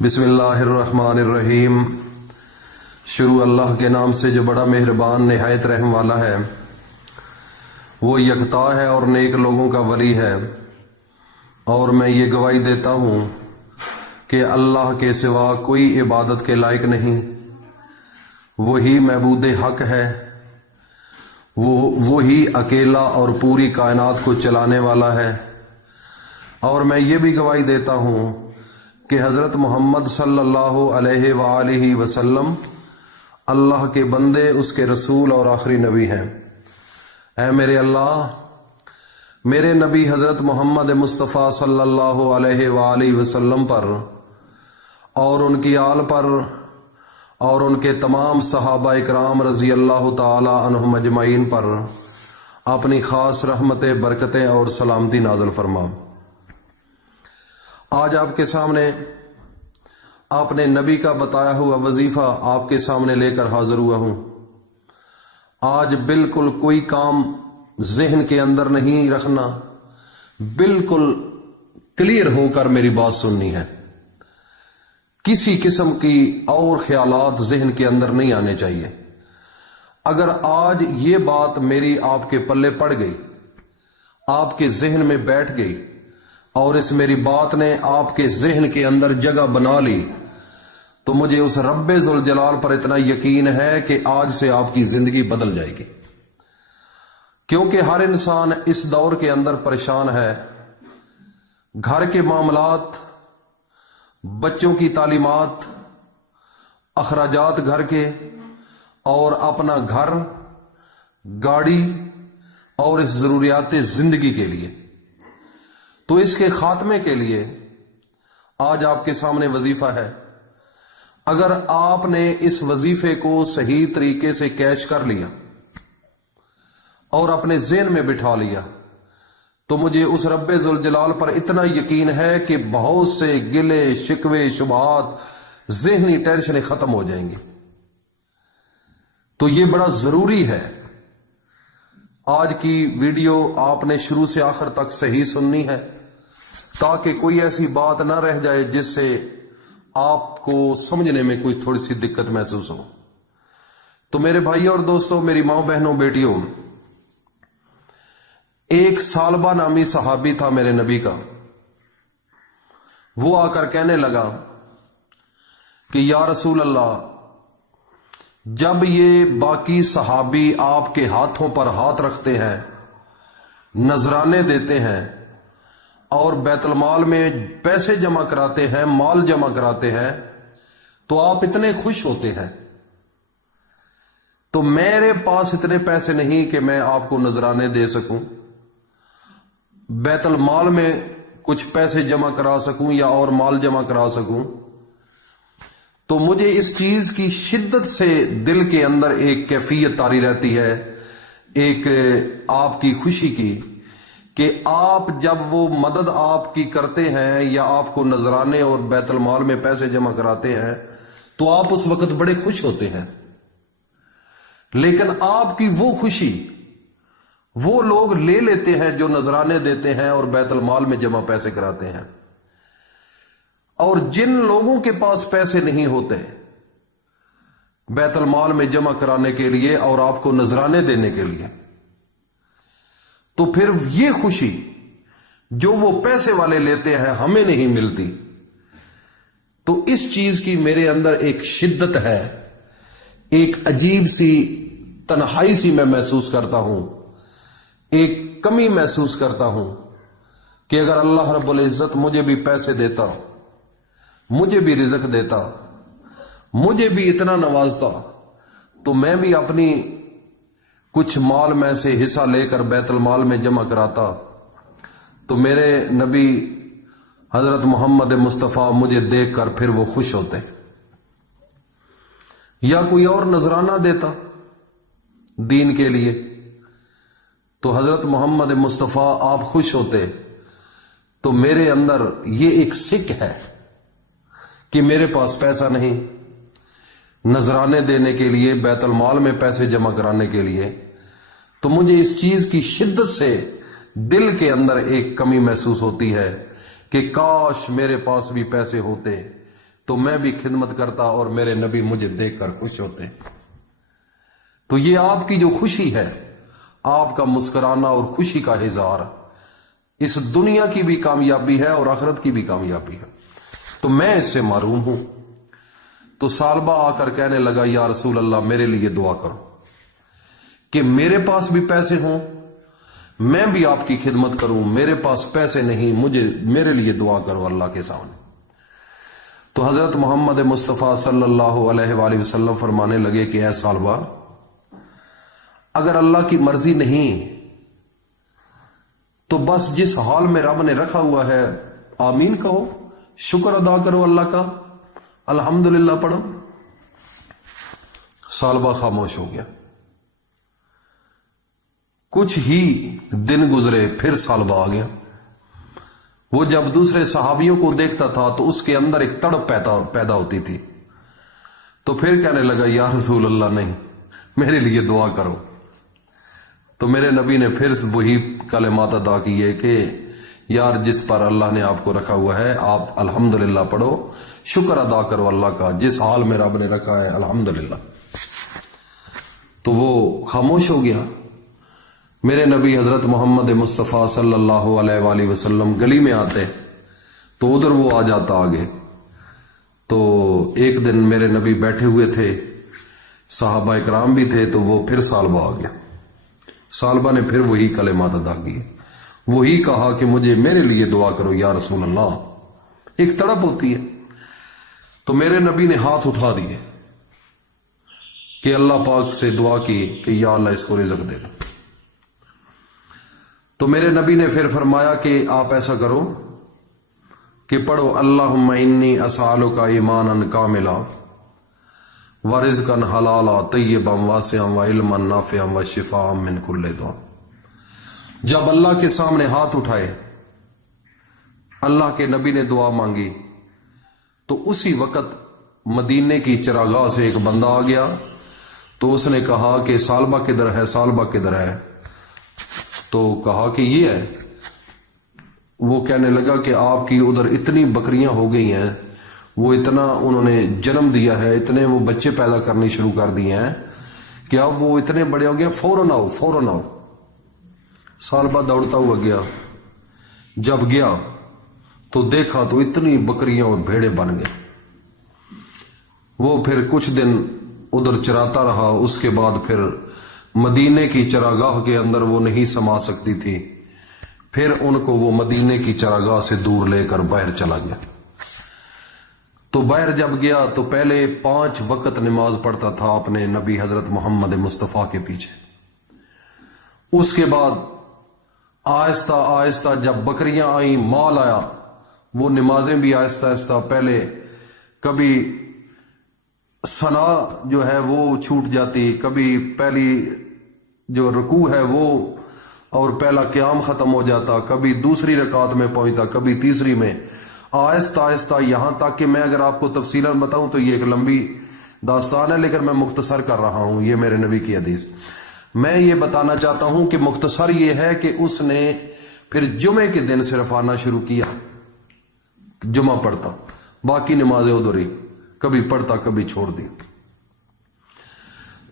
بسم اللہ الرحمن الرحیم۔ شروع اللہ کے نام سے جو بڑا مہربان نہایت رحم والا ہے۔ وہ یکتا ہے اور نیک لوگوں کا ولی ہے، اور میں یہ گواہی دیتا ہوں کہ اللہ کے سوا کوئی عبادت کے لائق نہیں، وہی معبود حق ہے، وہی اکیلا اور پوری کائنات کو چلانے والا ہے۔ اور میں یہ بھی گواہی دیتا ہوں کہ حضرت محمد صلی اللہ علیہ وآلہ وسلم اللہ کے بندے، اس کے رسول اور آخری نبی ہیں۔ اے میرے اللہ، میرے نبی حضرت محمد مصطفیٰ صلی اللہ علیہ وآلہ وسلم پر اور ان کی آل پر اور ان کے تمام صحابہ اکرام رضی اللہ تعالی عنہم اجمعین پر اپنی خاص رحمتیں، برکتیں اور سلامتی نازل فرما۔ آج آپ کے سامنے اپنے نبی کا بتایا ہوا وظیفہ آپ کے سامنے لے کر حاضر ہوا ہوں۔ آج بالکل کوئی کام ذہن کے اندر نہیں رکھنا، بالکل کلیئر ہو کر میری بات سننی ہے۔ کسی قسم کی اور خیالات ذہن کے اندر نہیں آنے چاہیے۔ اگر آج یہ بات میری آپ کے پلے پڑ گئی، آپ کے ذہن میں بیٹھ گئی، اور اس میری بات نے آپ کے ذہن کے اندر جگہ بنا لی، تو مجھے اس رب ذوالجلال پر اتنا یقین ہے کہ آج سے آپ کی زندگی بدل جائے گی۔ کیونکہ ہر انسان اس دور کے اندر پریشان ہے۔ گھر کے معاملات، بچوں کی تعلیمات، اخراجات گھر کے، اور اپنا گھر، گاڑی اور اس ضروریات زندگی کے لیے، تو اس کے خاتمے کے لیے آج آپ کے سامنے وظیفہ ہے۔ اگر آپ نے اس وظیفے کو صحیح طریقے سے کیچ کر لیا اور اپنے ذہن میں بٹھا لیا، تو مجھے اس رب ذوالجلال پر اتنا یقین ہے کہ بہت سے گلے، شکوے، شبہات، ذہنی ٹینشنیں ختم ہو جائیں گی۔ تو یہ بڑا ضروری ہے، آج کی ویڈیو آپ نے شروع سے آخر تک صحیح سننی ہے، تاکہ کوئی ایسی بات نہ رہ جائے جس سے آپ کو سمجھنے میں کوئی تھوڑی سی دقت محسوس ہو۔ تو میرے بھائیوں اور دوستوں، میری ماں، بہنوں، بیٹیوں، ایک ثعلبہ نامی صحابی تھا میرے نبی کا۔ وہ آ کر کہنے لگا کہ یا رسول اللہ، جب یہ باقی صحابی آپ کے ہاتھوں پر ہاتھ رکھتے ہیں، نذرانے دیتے ہیں اور بیت المال میں پیسے جمع کراتے ہیں، مال جمع کراتے ہیں، تو آپ اتنے خوش ہوتے ہیں، تو میرے پاس اتنے پیسے نہیں کہ میں آپ کو نذرانے دے سکوں، بیت المال میں کچھ پیسے جمع کرا سکوں یا اور مال جمع کرا سکوں۔ تو مجھے اس چیز کی شدت سے دل کے اندر ایک کیفیت طاری رہتی ہے، ایک آپ کی خوشی کی، کہ آپ جب وہ مدد آپ کی کرتے ہیں یا آپ کو نذرانے اور بیت المال میں پیسے جمع کراتے ہیں، تو آپ اس وقت بڑے خوش ہوتے ہیں۔ لیکن آپ کی وہ خوشی وہ لوگ لے لیتے ہیں جو نذرانے دیتے ہیں اور بیت المال میں جمع پیسے کراتے ہیں۔ اور جن لوگوں کے پاس پیسے نہیں ہوتے بیت المال میں جمع کرانے کے لیے اور آپ کو نذرانے دینے کے لیے، تو پھر یہ خوشی جو وہ پیسے والے لیتے ہیں ہمیں نہیں ملتی۔ تو اس چیز کی میرے اندر ایک شدت ہے، ایک عجیب سی تنہائی سی میں محسوس کرتا ہوں، ایک کمی محسوس کرتا ہوں کہ اگر اللہ رب العزت مجھے بھی پیسے دیتا، مجھے بھی رزق دیتا، مجھے بھی اتنا نوازتا، تو میں بھی اپنی کچھ مال میں سے حصہ لے کر بیت المال میں جمع کراتا، تو میرے نبی حضرت محمد مصطفیٰ مجھے دیکھ کر پھر وہ خوش ہوتے، یا کوئی اور نذرانہ دیتا دین کے لیے، تو حضرت محمد مصطفیٰ آپ خوش ہوتے۔ تو میرے اندر یہ ایک سکھ ہے کہ میرے پاس پیسہ نہیں نذرانے دینے کے لیے، بیت المال میں پیسے جمع کرانے کے لیے، تو مجھے اس چیز کی شدت سے دل کے اندر ایک کمی محسوس ہوتی ہے کہ کاش میرے پاس بھی پیسے ہوتے، تو میں بھی خدمت کرتا اور میرے نبی مجھے دیکھ کر خوش ہوتے. تو یہ آپ کی جو خوشی ہے، آپ کا مسکرانا اور خوشی کا اظہار، اس دنیا کی بھی کامیابی ہے اور آخرت کی بھی کامیابی ہے. تو میں اس سے محروم ہوں. تو سالبہ آ کر کہنے لگا یا رسول اللہ میرے لیے دعا کرو کہ میرے پاس بھی پیسے ہوں، میں بھی آپ کی خدمت کروں. میرے پاس پیسے نہیں، میرے لیے دعا کرو اللہ کے سامنے. تو حضرت محمد مصطفیٰ صلی اللہ علیہ وآلہ وسلم فرمانے لگے کہ اے سالبہ، اگر اللہ کی مرضی نہیں تو بس جس حال میں رب نے رکھا ہوا ہے آمین کہو، شکر ادا کرو اللہ کا، الحمدللہ پڑھو. سالبہ خاموش ہو گیا. کچھ ہی دن گزرے، پھر سالبہ آ گیا. وہ جب دوسرے صحابیوں کو دیکھتا تھا تو اس کے اندر ایک تڑپ پیدا ہوتی تھی. تو پھر کہنے لگا یا رسول اللہ نہیں، میرے لیے دعا کرو. تو میرے نبی نے پھر وہی کلمات ادا کیے کہ یار جس پر اللہ نے آپ کو رکھا ہوا ہے آپ الحمدللہ پڑھو، شکر ادا کرو اللہ کا، جس حال میں رب نے رکھا ہے الحمدللہ. تو وہ خاموش ہو گیا. میرے نبی حضرت محمد مصطفیٰ صلی اللہ علیہ وآلہ وسلم گلی میں آتے تو ادھر وہ آ جاتا آگے. تو ایک دن میرے نبی بیٹھے ہوئے تھے، صحابہ اکرام بھی تھے، تو وہ پھر سالبہ آ گیا. سالبہ نے پھر وہی کلمات ادا کیے، وہی کہا کہ میرے لیے دعا کرو یا رسول اللہ. ایک تڑپ ہوتی ہے. تو میرے نبی نے ہاتھ اٹھا دیے کہ اللہ پاک سے دعا کی کہ یا اللہ اس کو رزق دے دو. تو میرے نبی نے پھر فرمایا کہ آپ ایسا کرو کہ پڑھو اللہم انی اسالک ایمانا کاملا ورزقا حلالا طیبا واسعا وعلما نافعا وشفاء من کل داء. جب اللہ کے سامنے ہاتھ اٹھائے، اللہ کے نبی نے دعا مانگی، تو اسی وقت مدینے کی چراگاہ سے ایک بندہ آ گیا. تو اس نے کہا کہ سالبہ کدھر ہے، سالبہ کدھر ہے؟ تو کہا کہ یہ ہے. وہ کہنے لگا کہ آپ کی ادھر اتنی بکریاں ہو گئی ہیں، وہ اتنا انہوں نے جنم دیا ہے، اتنے وہ بچے پیدا کرنے شروع کر دیے ہیں کہ اب وہ اتنے بڑے ہو گئے، فوراً آؤ فوراً آؤ. سالبہ دوڑتا ہوا گیا. جب گیا تو دیکھا تو اتنی بکریاں اور بھیڑے بن گئے. وہ پھر کچھ دن ادھر چراتا رہا. اس کے بعد پھر مدینے کی چراگاہ کے اندر وہ نہیں سما سکتی تھی. پھر ان کو وہ مدینے کی چراگاہ سے دور لے کر باہر چلا گیا. تو باہر جب گیا تو پہلے 5 وقت نماز پڑھتا تھا اپنے نبی حضرت محمد مصطفیٰ کے پیچھے. اس کے بعد آہستہ آہستہ جب بکریاں آئیں، مال آیا، وہ نمازیں بھی آہستہ آہستہ، پہلے کبھی ثنا جو ہے وہ چھوٹ جاتی، کبھی پہلی جو رکوع ہے وہ اور پہلا قیام ختم ہو جاتا، کبھی دوسری رکعت میں پہنچتا، کبھی تیسری میں، آہستہ آہستہ یہاں تک کہ میں اگر آپ کو تفصیلاً بتاؤں تو یہ ایک لمبی داستان ہے، لیکن میں مختصر کر رہا ہوں. یہ میرے نبی کی حدیث. میں یہ بتانا چاہتا ہوں کہ مختصر یہ ہے کہ اس نے پھر جمعے کے دن صرف آنا شروع کیا، جمعہ پڑھتا، باقی نمازیں ادھر ہی، کبھی پڑھتا کبھی چھوڑ دی.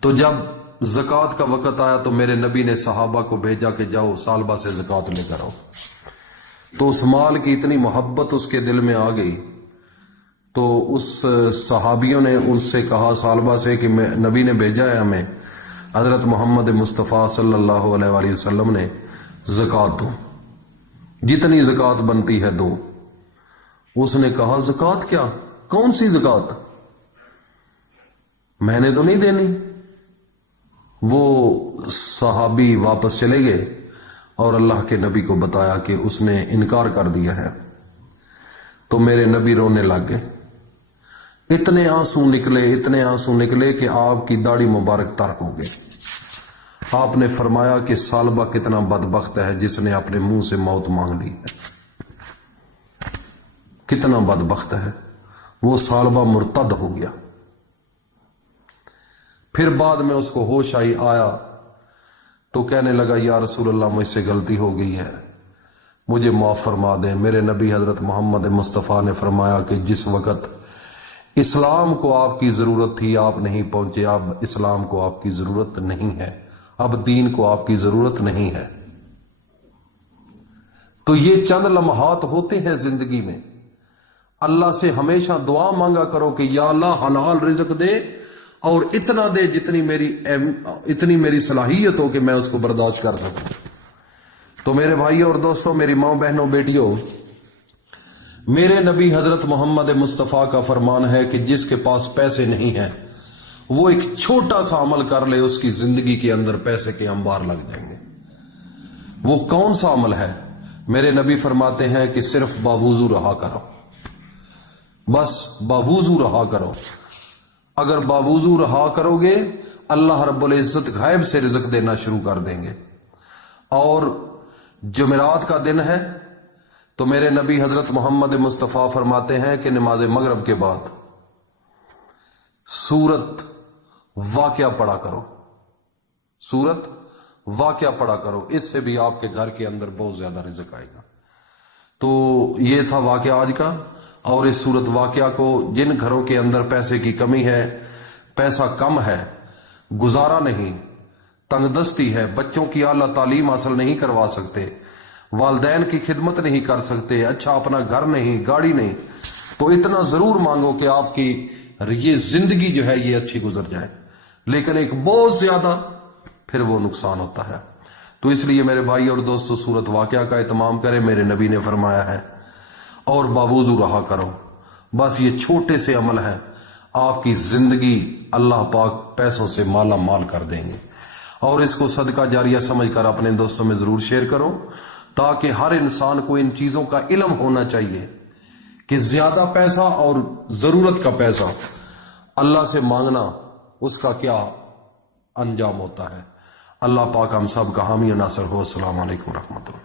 تو جب زکوٰۃ کا وقت آیا تو میرے نبی نے صحابہ کو بھیجا کہ جاؤ سالبہ سے زکوٰۃ لے کر آؤ. تو اس مال کی اتنی محبت اس کے دل میں آ گئی. تو اس صحابیوں نے ان سے کہا سالبہ سے کہ نبی نے بھیجا ہے ہمیں، حضرت محمد مصطفیٰ صلی اللہ علیہ وآلہ وسلم نے زکوٰۃ دو، جتنی زکوٰۃ بنتی ہے دو. اس نے کہا زکوٰۃ کیا؟ کون سی زکوٰۃ؟ میں نے تو نہیں دینی. وہ صحابی واپس چلے گئے اور اللہ کے نبی کو بتایا کہ اس نے انکار کر دیا ہے. تو میرے نبی رونے لگ گئے. اتنے آنسو نکلے کہ آپ کی داڑھی مبارک تر ہو گئی. آپ نے فرمایا کہ سالبہ کتنا بدبخت ہے جس نے اپنے منہ سے موت مانگ لی ہے. کتنا بدبخت ہے. وہ سالبہ مرتد ہو گیا. پھر بعد میں اس کو ہوش آیا تو کہنے لگا یا رسول اللہ مجھ سے غلطی ہو گئی ہے، مجھے معاف فرما دیں. میرے نبی حضرت محمد مصطفیٰ نے فرمایا کہ جس وقت اسلام کو آپ کی ضرورت تھی، آپ نہیں پہنچے، اب اسلام کو آپ کی ضرورت نہیں ہے، اب دین کو آپ کی ضرورت نہیں ہے۔ تو یہ چند لمحات ہوتے ہیں زندگی میں، اللہ سے ہمیشہ دعا مانگا کرو کہ یا اللہ حلال رزق دے اور اتنا دے اتنی میری صلاحیت ہو کہ میں اس کو برداشت کر سکوں۔ تو میرے بھائی اور دوستوں، میری ماں بہنوں بیٹیوں، میرے نبی حضرت محمد مصطفیٰ کا فرمان ہے کہ جس کے پاس پیسے نہیں ہیں وہ ایک چھوٹا سا عمل کر لے، اس کی زندگی کے اندر پیسے کے انبار لگ جائیں گے۔ وہ کون سا عمل ہے؟ میرے نبی فرماتے ہیں کہ صرف باوضو رہا کرو، بس باوضو رہا کرو۔ اگر باوضو رہا کرو گے اللہ رب العزت غیب سے رزق دینا شروع کر دیں گے۔ اور جمعرات کا دن ہے تو میرے نبی حضرت محمد مصطفیٰ فرماتے ہیں کہ نماز مغرب کے بعد سورت واقعہ پڑھا کرو، سورت واقعہ پڑھا کرو، اس سے بھی آپ کے گھر کے اندر بہت زیادہ رزق آئے گا۔ تو یہ تھا واقعہ آج کا، اور اس صورت واقعہ کو جن گھروں کے اندر پیسے کی کمی ہے، پیسہ کم ہے، گزارا نہیں، تنگ دستی ہے، بچوں کی اعلیٰ تعلیم حاصل نہیں کروا سکتے، والدین کی خدمت نہیں کر سکتے، اچھا اپنا گھر نہیں، گاڑی نہیں، تو اتنا ضرور مانگو کہ آپ کی یہ زندگی جو ہے یہ اچھی گزر جائے، لیکن ایک بہت زیادہ پھر وہ نقصان ہوتا ہے۔ تو اس لیے میرے بھائی اور دوستو، سورت واقعہ کا اہتمام کریں، میرے نبی نے فرمایا ہے، اور باوضو رہا کرو۔ بس یہ چھوٹے سے عمل ہے، آپ کی زندگی اللہ پاک پیسوں سے مالا مال کر دیں گے۔ اور اس کو صدقہ جاریہ سمجھ کر اپنے دوستوں میں ضرور شیئر کرو، تاکہ ہر انسان کو ان چیزوں کا علم ہونا چاہیے کہ زیادہ پیسہ اور ضرورت کا پیسہ اللہ سے مانگنا، اس کا کیا انجام ہوتا ہے۔ اللہ پاک ہم سب کا حامی و ناصر ہو۔ السلام علیکم ورحمۃ اللہ۔